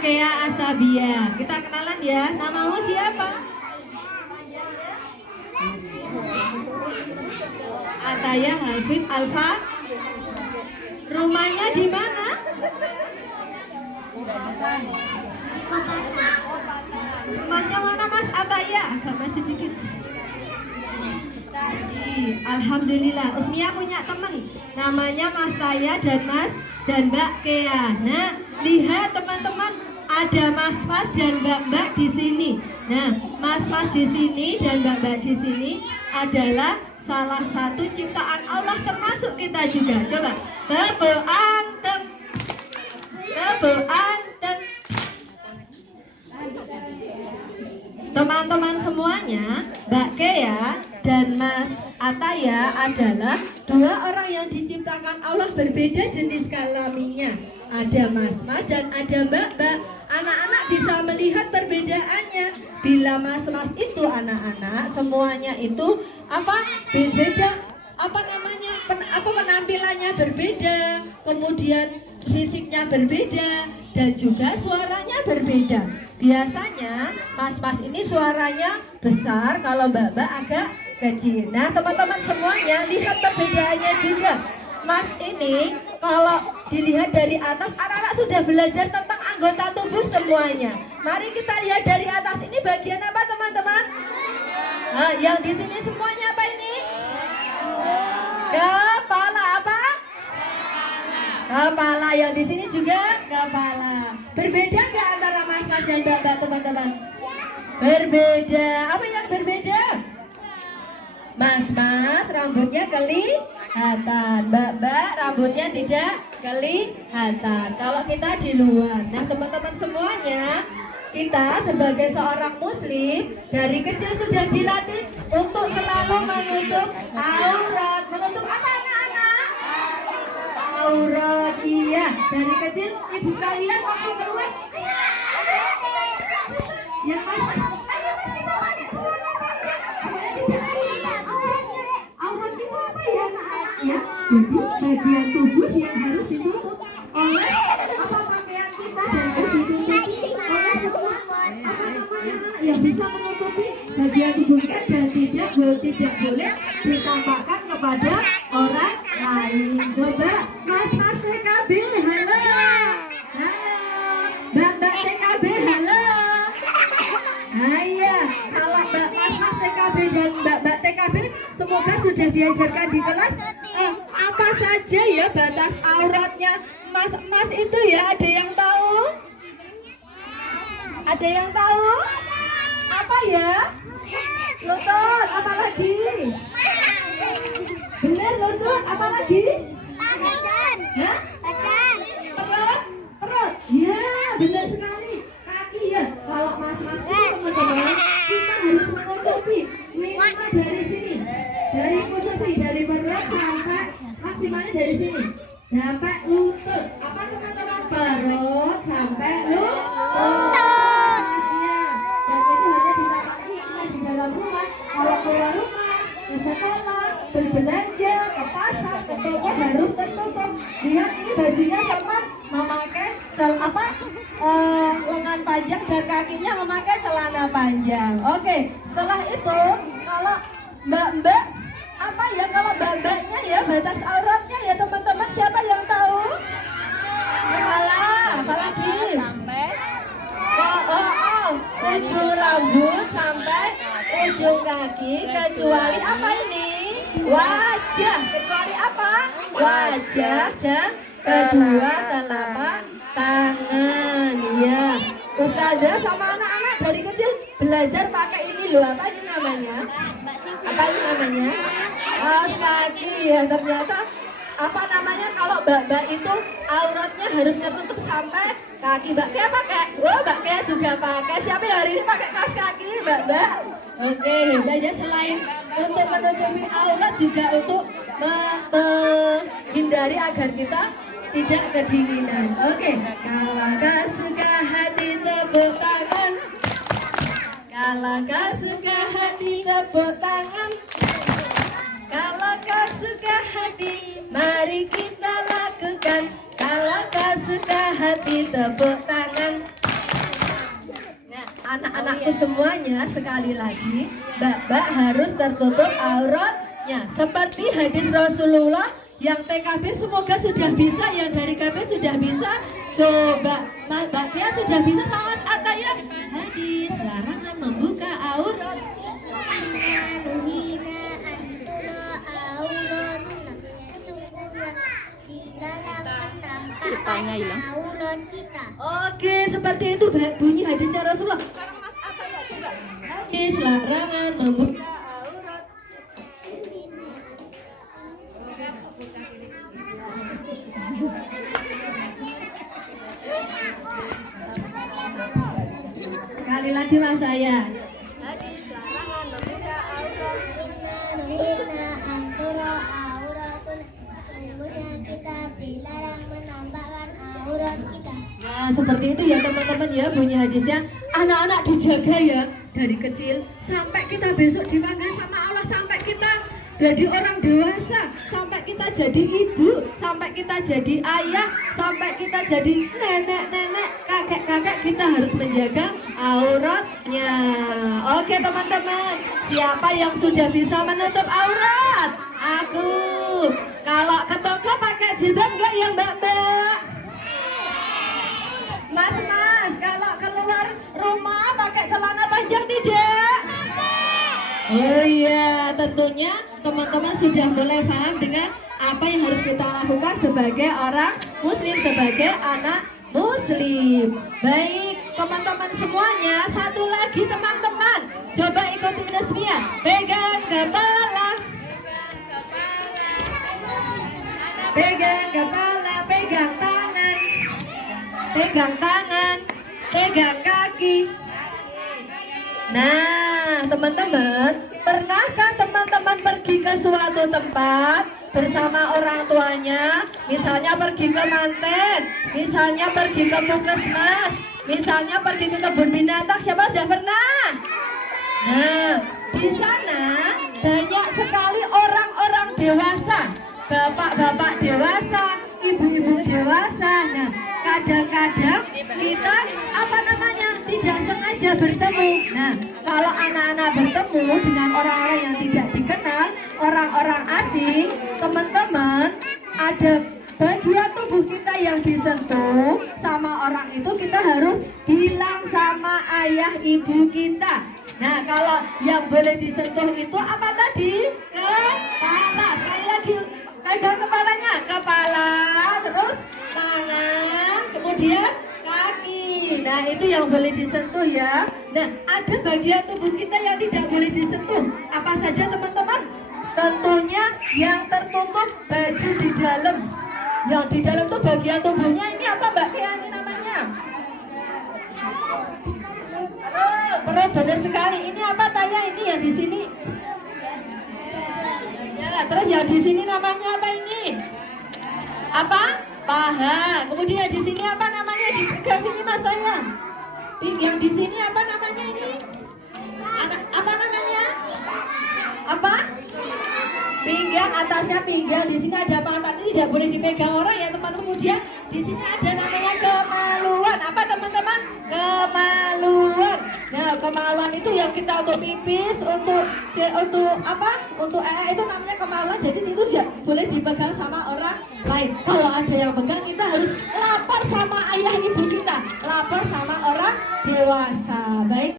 Kea Asabia. Kita kenalan ya. Namamu siapa? Ataya Hafid Alfa. Rumahnya di mana? Rumahnya mana Mas Ataya? Agak maju dikit. Alhamdulillah. Usmia punya teman namanya Mas Taya dan Mbak Kea. Nah, lihat teman-teman, ada Mas dan Mbak di sini. Nah, Mas di sini dan Mbak di sini adalah salah satu ciptaan Allah, termasuk kita juga. Coba tepuk anteng, tepuk anteng. Teman-teman semuanya, Mbak Kea dan Mas Ataya adalah dua orang yang diciptakan Allah, berbeda jenis kelaminnya. Ada Mas dan ada Mbak. Anak-anak bisa melihat perbedaannya. Bila Mas itu anak-anak, semuanya itu berbeda, penampilannya berbeda, kemudian fisiknya berbeda, dan juga suaranya berbeda. Biasanya Mas ini suaranya besar, kalau Mbak agak kecil. Nah, teman-teman semuanya lihat perbedaannya juga. Mas ini kalau dilihat dari atas, anak-anak sudah belajar tentang anggota tubuh semuanya. Mari kita lihat dari atas, ini bagian apa teman-teman? Nah, yang di sini semuanya apa ini? Kepala apa? Kepala. Yang di sini juga kepala. Berbeda nggak antara Mas dan Mbak teman-teman? Berbeda. Apa yang berbeda? Mas rambutnya kelihatan, Mbak rambutnya tidak kelihatan. Kalau kita di luar. Nah, teman-teman semuanya, kita sebagai seorang muslim dari kecil sudah dilatih untuk selalu menutup aurat. Menutup apa anak-anak? Aurat. Iya, dari kecil ibu kalian waktu keluar yang aurat itu apa ya anak-anak ya? Jadi bagian tubuh yang harus ditutup oleh pakaian kita, dan harus ditutupi oleh semua yang bisa menutupi bagian tubuh kita, dan tidak boleh ditampakkan kepada orang lain. Coba Mas TKB, halo. Mbak TKB, halo. Iya, kalau Mas TKB dan Mbak TKB semoga sudah diajarkan di kelas apa saja ya batas auratnya Mas itu ya. Ada yang tahu? Ada yang tahu? Apa ya? Lutut, apa lagi? Benar, lutut, apa lagi? Hah? Perut. Ya, benar sekali. Kaki ya. Kalau Mas itu teman-teman, kita harus menutupi minimal dari sini, dari posisi dari perut sampai maksimalnya dari sini sampai lutut. Apa teman-teman? Perut sampai lutut. Ya. Dan itu hanya dipakai di dalam rumah. Kalau keluar rumah, ke sekolah, berbelanja, ke pasar, ke toko harus tertutup. Lihat ini bajunya sama memakai lengan panjang dan kakinya memakai celana panjang. Oke, setelah itu kalau Mbak apa ya, kalau Mbaknya ya batas auratnya ya teman-teman, siapa yang tahu? Kepala, apalagi? Ujung rambut sampai ujung kaki, kecuali apa ini? Wajah. Kecuali apa? Wajah dan kedua telapak tangan. Ya, Ustazah sama anak-anak dari kecil belajar pakai ini loh. Apa ini namanya? Apa ini namanya? Kaos kaki ya. Ternyata apa namanya, kalau Mbak itu auratnya harus tertutup sampai kaki. Mbak Kea pakai? Wah, Mbak Kea juga pakai. Siapa yang hari ini pakai kaos kaki, Mbak? Oke, jadi selain untuk menutupi aurat juga untuk menghindari agar kita tidak kedinginan. Oke, kalau kau suka hati tepuk tangan. Kalau kau suka hati tepuk tangan. Kalau kau suka hati, mari kita lakukan. Kalau kau suka hati tepuk tangan. anak-anakku semuanya, sekali lagi Mbak harus tertutup auratnya seperti hadis Rasulullah. Yang TKB semoga sudah bisa, yang dari KB sudah bisa. Coba Mbak Tia sudah bisa sama Mas Atta ya. Hadis larangan membuka aurat. Aurat kita. Oke, seperti itu bunyi hadisnya Rasulullah. Sekarang Mas Atta ya, coba. Hadis larangan membuka aurat. Sekali lagi Mas saya. Hadis larangan membuka aurat. Sungguhnya kita dilarang menampakkan aurat kita. Nah, seperti itu ya teman-teman ya bunyi hadisnya. Anak-anak dijaga ya dari kecil sampai kita besok dipanggil sama Allah, sampai kita jadi orang dewasa, sampai kita jadi ibu, sampai kita jadi ayah, sampai kita jadi nenek-nenek, kakek-kakek, kita harus menjaga auratnya. Oke teman-teman, siapa yang sudah bisa menutup aurat? Aku. Kalau ke toko pakai jilbab enggak ya Mbak-mbak? Mas, kalau keluar rumah pakai celana panjang tidak? Oh iya, tentunya teman-teman sudah mulai paham dengan apa yang harus kita lakukan sebagai orang muslim, sebagai anak muslim. Baik, teman-teman semuanya, satu lagi teman-teman, coba ikutin Nesmia. Pegang kepala, pegang kepala, pegang tangan, pegang tangan, pegang kaki. Nah, teman-teman, pernahkah teman-teman pergi ke suatu tempat bersama orang tuanya? Misalnya pergi ke manten, misalnya pergi ke puskesmas, misalnya pergi ke kebun binatang. Siapa sudah pernah? Nah, di sana banyak sekali orang-orang dewasa, bapak-bapak dewasa, ibu-ibu dewasa. Nah, kadang-kadang kita tidak sengaja bertemu. Nah, kalau anak-anak bertemu dengan orang-orang yang tidak dikenal, orang-orang asing, teman-teman, ada bagian tubuh kita yang disentuh sama orang itu, kita harus bilang sama ayah ibu kita. Nah, kalau yang boleh disentuh itu apa tadi? Kepala. Sekali lagi, pegang kepalanya. Kepala, terus tangan, kemudian kaki. Nah, itu yang boleh disentuh ya. Nah, ada bagian tubuh kita yang tidak boleh disentuh. Apa saja teman-teman? Tentunya yang tertutup baju di dalam. Yang di dalam tuh bagian tubuhnya ini apa Mbak Kia ini namanya? Oh, terus benar sekali. Ini apa Taya? Ini yang di sini. Ya, terus yang di sini namanya apa ini? Apa? Paha. Kemudian di sini apa namanya? Di sebelah sini Mas Taya. Yang di sini apa namanya ini? Apa namanya? Apa? Pinggang, atasnya pinggang. Di sini ada pantat. Ini tidak boleh dipegang orang ya teman-teman. Kemudian di sini ada namanya kemaluan. Apa teman-teman? Kemaluan. Nah, kemaluan itu yang kita untuk pipis, untuk apa? Untuk itu namanya kemaluan. Jadi itu tidak boleh dipegang sama orang lain. Kalau ada yang pegang, kita harus lapor sama ayah ibu kita, lapor sama orang dewasa. Baik.